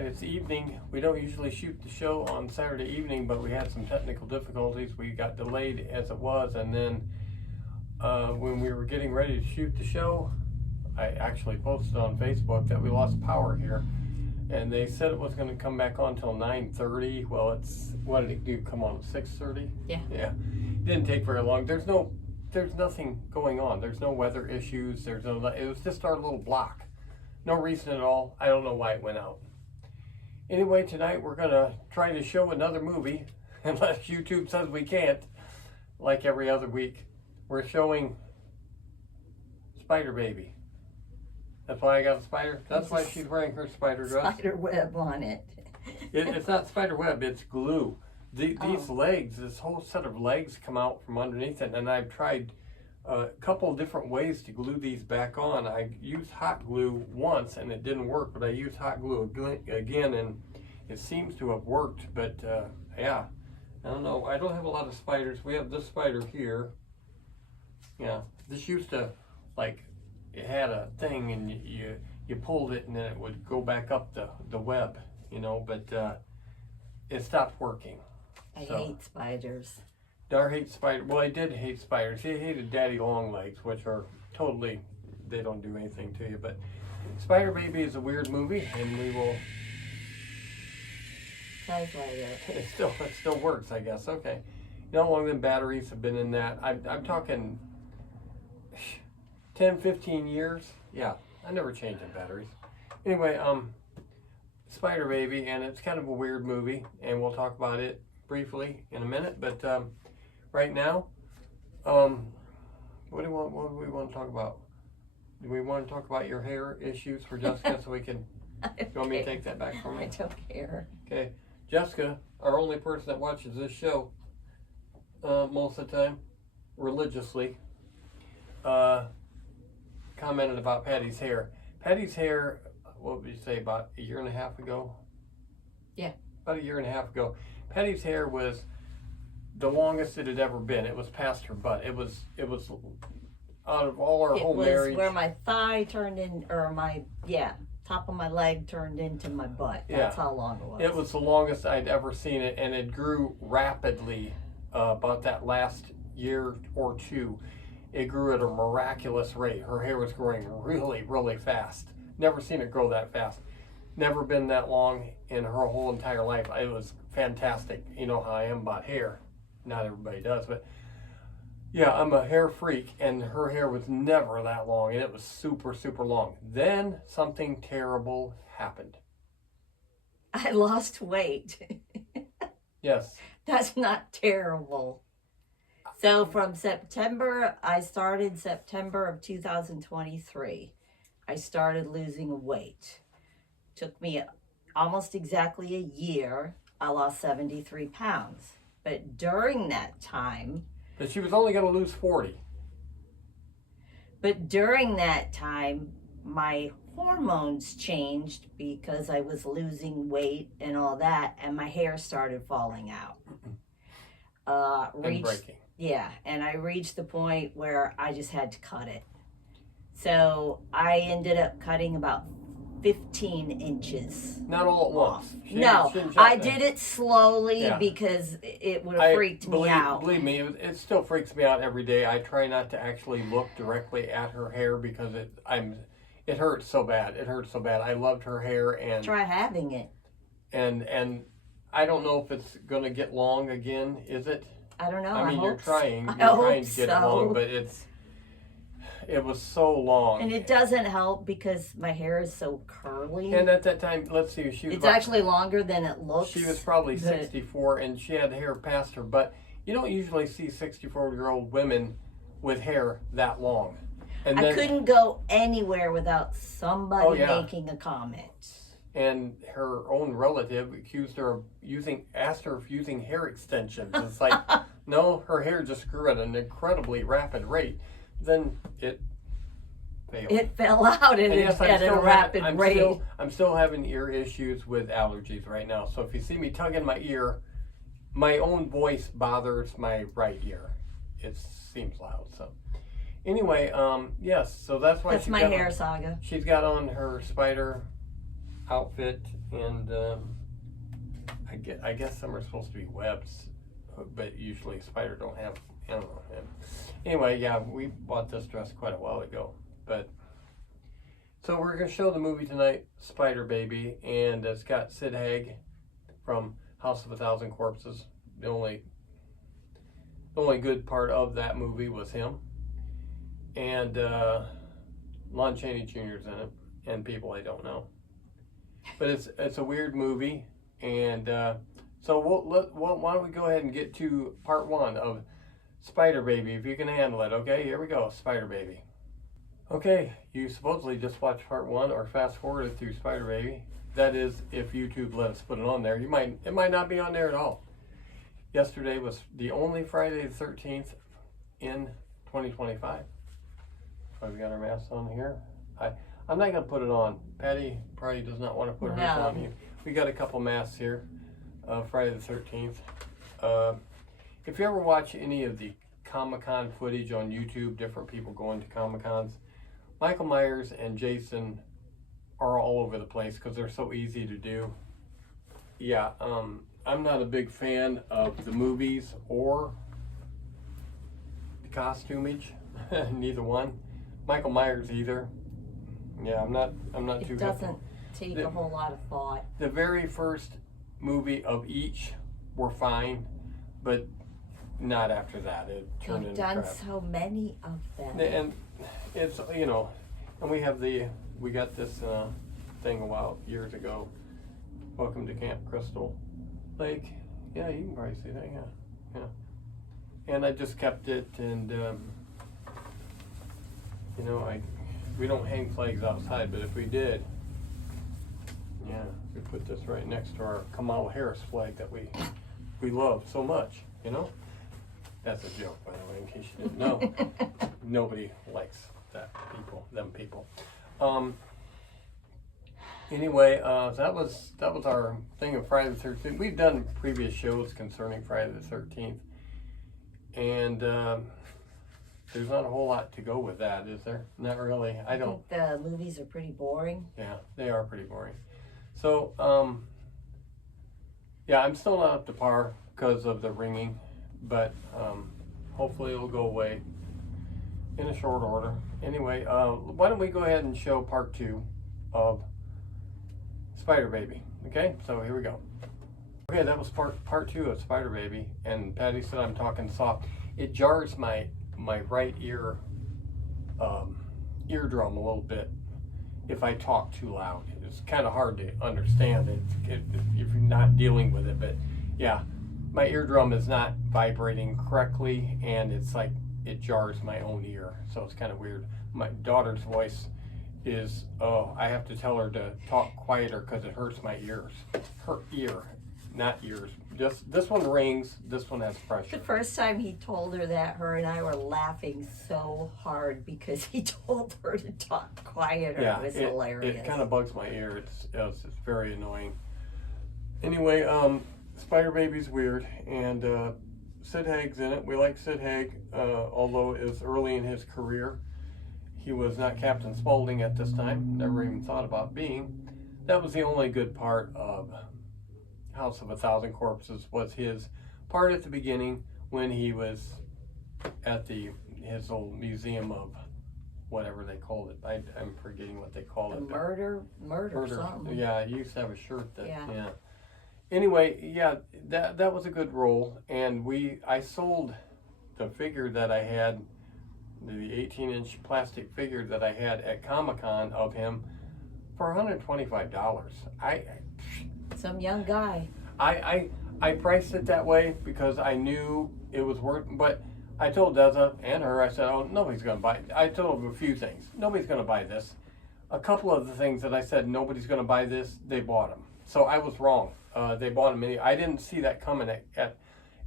right, it's evening. We don't usually shoot the show on Saturday evening, but we had some technical difficulties. We got delayed as it was, and then when we were getting ready to shoot the show, I actually posted on Facebook that we lost power here, and they said it was going to come back on until 9:30. Well, what did it do? Come on at 6:30? Yeah. Yeah. It didn't take very long. There's nothing going on. There's no weather issues. It was just our little block. No reason at all. I don't know why it went out. Anyway, tonight we're going to try to show another movie, unless YouTube says we can't, like every other week. We're showing Spider Baby. That's why I got a spider. That's why she's wearing her spider dress. Spider web on it. It's not spider web, it's glue. These legs, this whole set of legs come out from underneath it, and I've tried a couple different ways to glue these back on. I used hot glue once and it didn't work, but I used hot glue again and it seems to have worked. But yeah, I don't know. I don't have a lot of spiders. We have this spider here. Yeah, this used to, like, it had a thing and you pulled it and then it would go back up the web, you know, but it stopped working. I hate spiders. Dar hates spiders. Well, I did hate spiders. He hated daddy long legs, which are totally, they don't do anything to you. But Spider Baby is a weird movie, and we will. Sounds like it. It still works, I guess. Okay. You know how long them batteries have been in that? I'm talking 10, 15 years. Yeah, I never changed the batteries. Anyway, Spider Baby, and it's kind of a weird movie, and we'll talk about it briefly in a minute. But right now, what do we want to talk about? Do we want to talk about your hair issues for Jessica so we can? You want me to take that back from me? I don't care. Okay, Jessica, our only person that watches this show most of the time, religiously, commented about Patty's hair. Patty's hair, what would you say, about a year and a half ago? Yeah. About a year and a half ago. Patty's hair was the longest it had ever been. It was past her butt. It was out of all our whole marriage. It was where my thigh turned in, or top of my leg turned into my butt. That's how long it was. It was the longest I'd ever seen it, and it grew rapidly about that last year or two. It grew at a miraculous rate. Her hair was growing really, really fast. Never seen it grow that fast. Never been that long in her whole entire life. It was fantastic. You know how I am about hair. Not everybody does, but yeah, I'm a hair freak, and her hair was never that long, and it was super, super long. Then something terrible happened. I lost weight. Yes. That's not terrible. So from September, I started September of 2023. I started losing weight. Took me almost exactly a year. I lost 73 pounds. But during that time... But she was only going to lose 40. But during that time, my hormones changed because I was losing weight and all that, and my hair started falling out. And breaking. Yeah, and I reached the point where I just had to cut it. So I ended up cutting about 15 inches. Not all at once. No, I did it slowly because it would have freaked me out. Believe me, it still freaks me out every day. I try not to actually look directly at her hair because it hurts so bad. It hurts so bad. I loved her hair, and try having it. And I don't know if it's going to get long again. Is it? I don't know. I mean, you're trying to get it long, but it was so long. And it doesn't help because my hair is so curly. And at that time, let's see, it's actually longer than it looks. She was probably 64, and she had hair past her. But you don't usually see 64-year-old women with hair that long. And I couldn't go anywhere without somebody making a comment. And her own relative accused her of asked her if using hair extensions. It's like, no, her hair just grew at an incredibly rapid rate. Then it failed. It fell out at a rapid rate. I'm still having ear issues with allergies right now. So if you see me tugging my ear, my own voice bothers my right ear. It seems loud. So anyway, yes. So that's why that's my hair saga. She's got on her spider outfit, and I guess some are supposed to be webs, but usually spider don't have. I don't know. Anyway, yeah, we bought this dress quite a while ago, but so we're gonna show the movie tonight, Spider Baby, and it's got Sid Haig from House of a Thousand Corpses. The only good part of that movie was him, and Lon Chaney Jr.'s in it, and people I don't know. But it's a weird movie, and so why don't we go ahead and get to part one of Spider Baby, if you can handle it. Okay, here we go, Spider Baby. Okay, you supposedly just watched part one or fast forwarded through Spider Baby. That is, if YouTube let us put it on there. It might not be on there at all. Yesterday was the only Friday the 13th in 2025. So we got our masks on here. I'm not gonna put it on. Patty probably does not want to put hers on. We got a couple masks here. Friday the 13th. If you ever watch any of the Comic-Con footage on YouTube, different people going to Comic-Cons, Michael Myers and Jason are all over the place because they're so easy to do. Yeah, I'm not a big fan of the movies or the costumage, neither one. Michael Myers either. Yeah, I'm not too. It doesn't take a whole lot of thought. The very first movie of each were fine, but not after that. It turned into crap. They've done so many of them. And it's, and we got this thing a while, years ago. Welcome to Camp Crystal Lake. Yeah, you can probably see that, yeah. And I just kept it, and we don't hang flags outside, but if we did, yeah, we put this right next to our Kamala Harris flag that we love so much, That's a joke, by the way, in case you didn't know. Nobody likes them people. Anyway, that was our thing of Friday the 13th. We've done previous shows concerning Friday the 13th, and there's not a whole lot to go with that, is there? Not really. I think the movies are pretty boring. Yeah, they are pretty boring. So, yeah, I'm still not up to par because of the ringing, but hopefully it'll go away in a short order. Anyway, why don't we go ahead and show part two of Spider Baby? Okay, so here we go. Okay, that was part two of Spider Baby, and Patty said I'm talking soft. It jars my right ear eardrum a little bit if I talk too loud. It's kind of hard to understand if you're not dealing with it, but yeah, my eardrum is not vibrating correctly, and it's like it jars my own ear, so it's kind of weird. My daughter's voice is, I have to tell her to talk quieter because it hurts my ears. Her ear, not ears. This one rings, this one has pressure. The first time he told her that, her and I were laughing so hard because he told her to talk quieter. Yeah, it was hilarious. It kind of bugs my ear. It's very annoying. Anyway, Spider Baby's weird, and Sid Haig's in it. We like Sid Haig, although it's early in his career. He was not Captain Spaulding at this time, never even thought about being. That was the only good part of House of a Thousand Corpses, was his part at the beginning when he was at his old museum of whatever they called it. I'm forgetting what they called it. Murder something. Yeah, he used to have a shirt that, yeah. Anyway, yeah, that was a good role, and I sold the figure that I had, the 18-inch plastic figure that I had at Comic-Con of him for $125. Some young guy. I priced it that way because I knew it was worth, but I told Deza and her, I said, oh, nobody's going to buy it. I told them a few things. Nobody's going to buy this. A couple of the things that I said, nobody's going to buy this, they bought them. So I was wrong. They bought them. I didn't see that coming at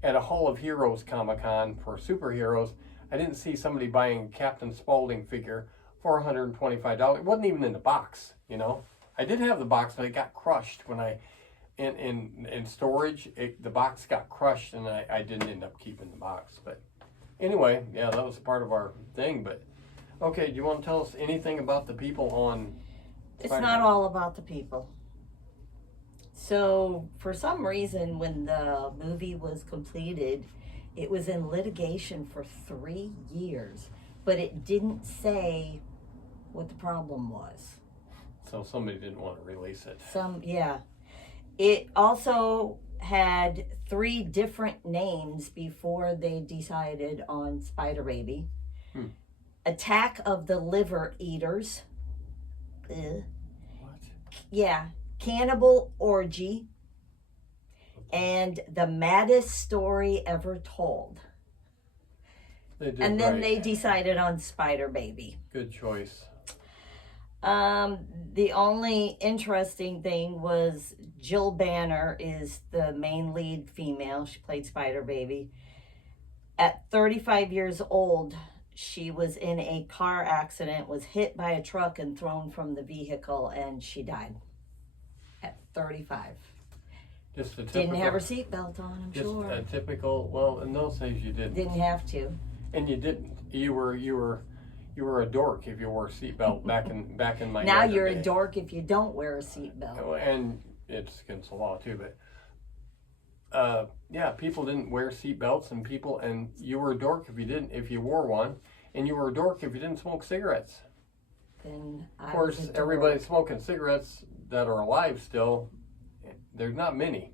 a Hall of Heroes Comic-Con for superheroes. I didn't see somebody buying a Captain Spaulding figure for $125. It wasn't even in the box, I did have the box, but it got crushed when in storage. The box got crushed, and I didn't end up keeping the box. But anyway, yeah, that was part of our thing. But okay, do you want to tell us anything about the people on? It's not all about the people. So for some reason, when the movie was completed, it was in litigation for 3 years, but it didn't say what the problem was. So somebody didn't want to release it. Yeah. It also had 3 different names before they decided on Spider Baby. Attack of the Liver Eaters. Ugh. What? Yeah. Cannibal Orgy. And The Maddest Story Ever Told. And then they decided on Spider Baby. Good choice. The only interesting thing was Jill Banner is the main lead female. She played Spider Baby. At 35 years old, she was in a car accident, was hit by a truck and thrown from the vehicle, and she died at 35. Just a typical, didn't have her seatbelt on, I'm sure. Just a typical, well, in those days you didn't. Didn't have to. And you didn't. You were a dork if you wore a seatbelt back in my Now younger you're days. a dork if you don't wear a seatbelt. And it's against the law too, but yeah, people didn't wear seatbelts, and you were a dork if you wore one, and you were a dork if you didn't smoke cigarettes. Then Of course, everybody smoking cigarettes that are alive still, there's not many.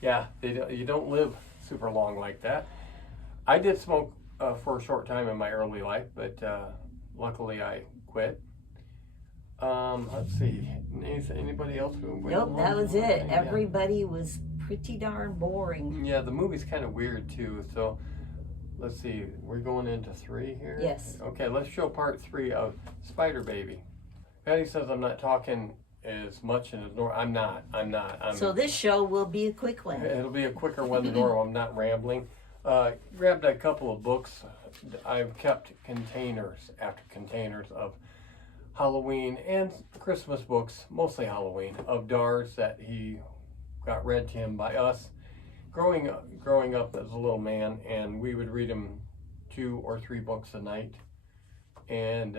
Yeah, you don't live super long like that. I did smoke for a short time in my early life, but luckily I quit. Let's see. Anybody else who went Nope, that was it. Yeah. Everybody was pretty darn boring. Yeah, the movie's kind of weird too. So let's see. We're going into 3 here. Yes. Okay, let's show part 3 of Spider Baby. Patty says I'm not talking as much as normal. I'm not. So this show will be a quick one. It'll be a quicker one than normal. I'm not rambling. Grabbed a couple of books. I've kept containers after containers of Halloween and Christmas books, mostly Halloween, of Dollz that he got read to him by us growing up as a little man, and we would read him 2 or 3 books a night. And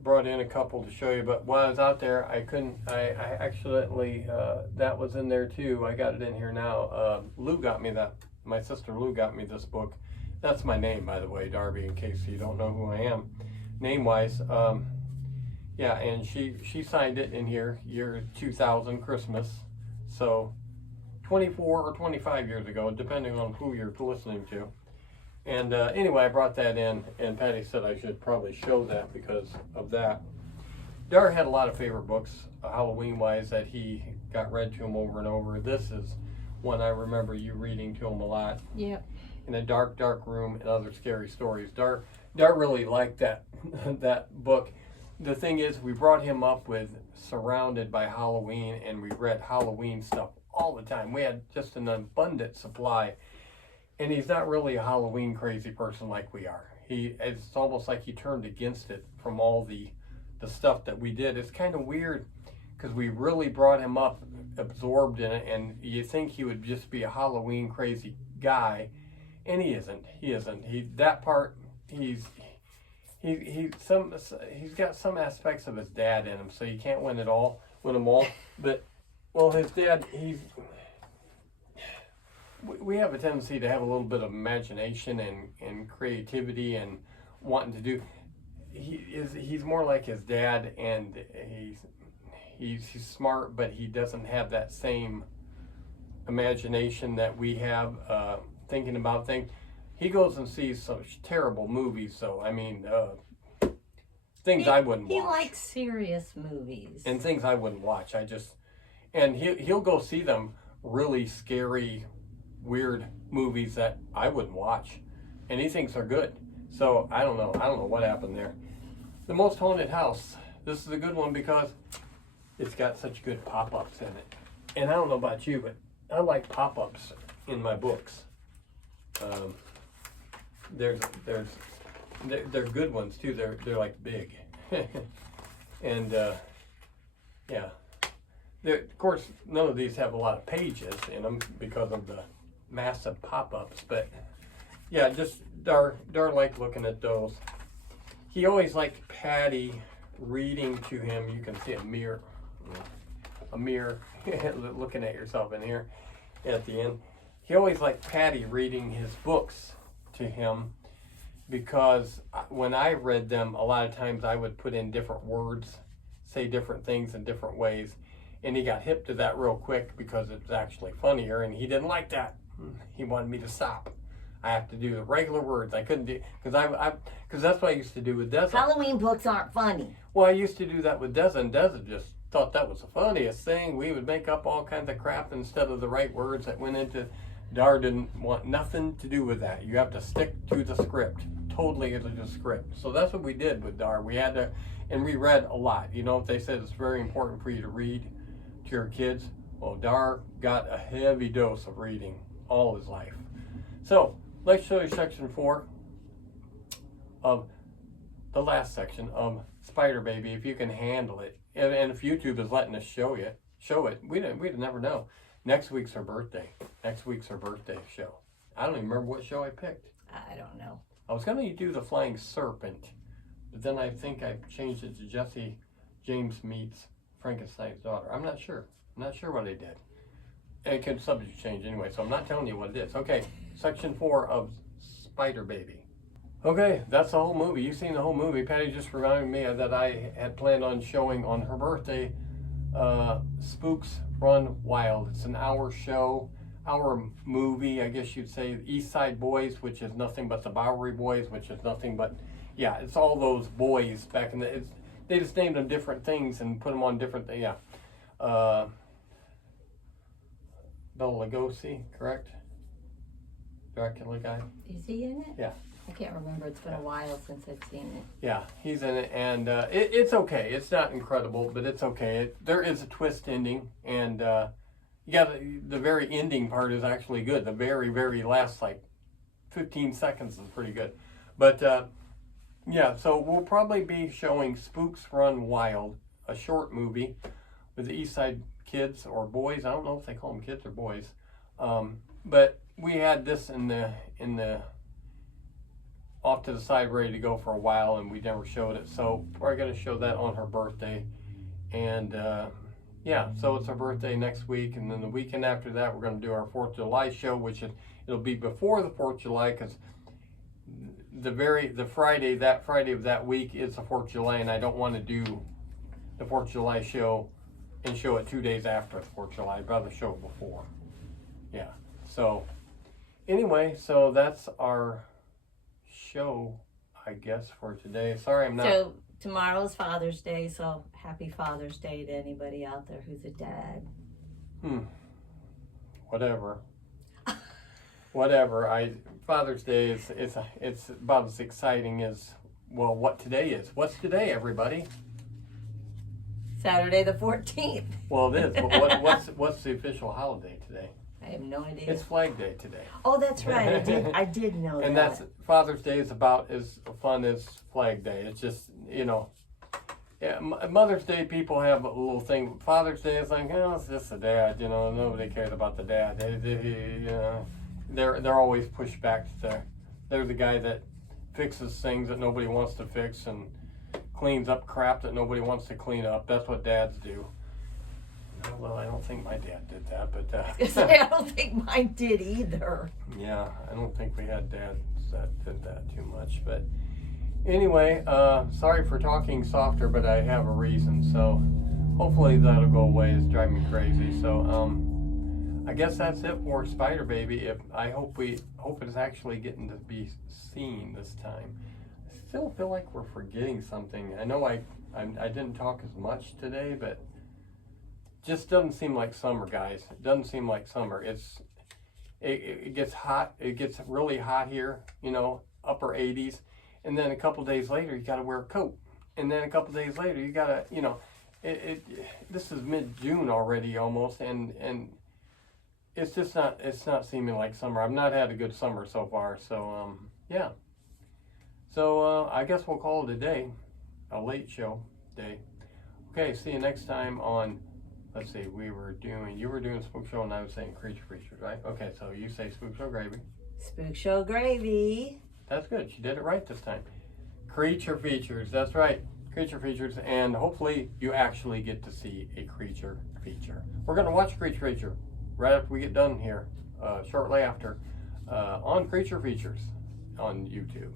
brought in a couple to show you, but while I was out there, I accidentally, that was in there too. I got it in here now. Lou got me that. My sister Lou got me this book. That's my name, by the way, Darby, in case you don't know who I am, name-wise. Yeah, and she signed it in here, year 2000, Christmas. So 24 or 25 years ago, depending on who you're listening to. And anyway, I brought that in, and Patty said I should probably show that because of that. Dar had a lot of favorite books, Halloween-wise, that he got read to him over and over. This is one I remember you reading to him a lot. Yep. In a dark, dark room and other scary stories. Dar really liked that that book. The thing is, we brought him up with surrounded by Halloween, and we read Halloween stuff all the time. We had just an abundant supply. And he's not really a Halloween crazy person like we are. It's almost like he turned against it from all the stuff that we did. It's kind of weird because we really brought him up absorbed in it, and you think he would just be a Halloween crazy guy, and he isn't. He's got some aspects of his dad in him, so you can't win them all. But well, his dad, we have a tendency to have a little bit of imagination and creativity and wanting to do. He's more like his dad, and he's smart, but he doesn't have that same imagination that we have, thinking about things. He goes and sees such terrible movies, so I mean, things I wouldn't watch. He likes serious movies. And things I wouldn't watch. And he'll go see them really scary, weird movies that I wouldn't watch, and he thinks they're good. So I don't know what happened there. The Most Haunted House. This is a good one because it's got such good pop-ups in it. And I don't know about you, but I like pop-ups in my books. They're good ones too. They're like big, and yeah. Of course, none of these have a lot of pages in them because of the massive pop-ups, but yeah, just Dar liked looking at those. He always liked Patty reading to him. You can see a mirror. a mirror, looking at yourself in here at the end. He always liked Patty reading his books to him, because when I read them, a lot of times I would put in different words, say different things in different ways, and he got hip to that real quick because it's actually funnier, and he didn't like that. He wanted me to stop. I have to do the regular words. I couldn't do, because that's what I used to do with Deza. Halloween books aren't funny. Well, I used to do that with Deza, and Deza just thought that was the funniest thing. We would make up all kinds of crap instead of the right words that went into. Dar didn't want nothing to do with that. You have to stick to the script, totally to the script. So that's what we did with Dar. We had to, and we read a lot. You know, they said it's very important for you to read to your kids. Well, Dar got a heavy dose of reading all his life. So let's show you section 4 of the last section of Spider Baby, if you can handle it. And if YouTube is letting us show it, we'd never know. Next week's her birthday. Next week's her birthday show. I don't even remember what show I picked. I don't know. I was going to do the Flying Serpent, but then I think I changed it to Jesse James Meets Frankenstein's Daughter. I'm not sure. I'm not sure what I did. It could subject change anyway, so I'm not telling you what it is. Okay, section 4 of Spider Baby. Okay, that's the whole movie. You've seen the whole movie. Patty just reminded me that I had planned on showing on her birthday Spooks Run Wild. It's an hour show, hour movie, I guess you'd say. East Side Boys, which is nothing but the Bowery Boys, which is nothing but, yeah, it's all those boys back in the, they just named them different things and put them on different, yeah. Bela Lugosi, correct? Dracula guy. Is he in it? Yeah. I can't remember. It's been a while since I've seen it. Yeah, he's in it, and it's okay. It's not incredible, but it's okay. There is a twist ending, and the very ending part is actually good. The very, very last, 15 seconds is pretty good. But, yeah, so we'll probably be showing Spooks Run Wild, a short movie with the East Side kids or boys. I don't know if they call them kids or boys. But we had this in the off to the side ready to go for a while, and we never showed it, so we're going to show that on her birthday. And yeah, so it's her birthday next week, and then the weekend after that we're going to do our 4th of July show, which it'll be before the 4th of July, because the Friday of that week is the 4th of July, and I don't want to do the 4th of July show and show it 2 days after the 4th of July. I'd rather show it before. Yeah, so anyway, so that's our show, I guess, for today. Sorry, I'm not. So tomorrow's Father's Day, so happy Father's Day to anybody out there who's a dad. Whatever. Whatever. Father's Day is it's about as exciting as, well, what today is. What's today, everybody? Saturday the 14th. Well, it is. But what's the official holiday today? I have no idea. It's Flag Day today. Oh, that's right. I did know that. And that's Father's Day is about as fun as Flag Day. It's just, yeah, Mother's Day people have a little thing. Father's Day is like, oh, it's just the dad. Nobody cares about the dad. They're always pushed back to. They're the guy that fixes things that nobody wants to fix and cleans up crap that nobody wants to clean up. That's what dads do. Well, I don't think my dad did that, but I don't think mine did either. Yeah, I don't think we had dads that did that too much. But anyway, sorry for talking softer, but I have a reason. So hopefully that'll go away. It's driving me crazy. So I guess that's it for Spider Baby. I hope it's actually getting to be seen this time. I still feel like we're forgetting something. I know I didn't talk as much today, but just doesn't seem like summer, guys. It doesn't seem like summer. It gets hot. It gets really hot here, upper 80s. And then a couple days later, you got to wear a coat. And then a couple days later, you got to, this is mid-June already almost. And it's just not seeming like summer. I've not had a good summer so far. So, yeah. So, I guess we'll call it a day. A late show day. Okay, see you next time on... Let's see, you were doing Spook Show and I was saying Creature Features, right? Okay, so you say Spook Show Gravy. Spook Show Gravy. That's good. She did it right this time. Creature Features, that's right. Creature Features, and hopefully you actually get to see a creature feature. We're going to watch Creature Feature right after we get done here, shortly after, on Creature Features on YouTube.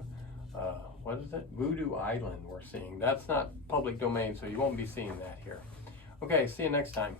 What is it? Voodoo Island we're seeing. That's not public domain, so you won't be seeing that here. Okay, see you next time.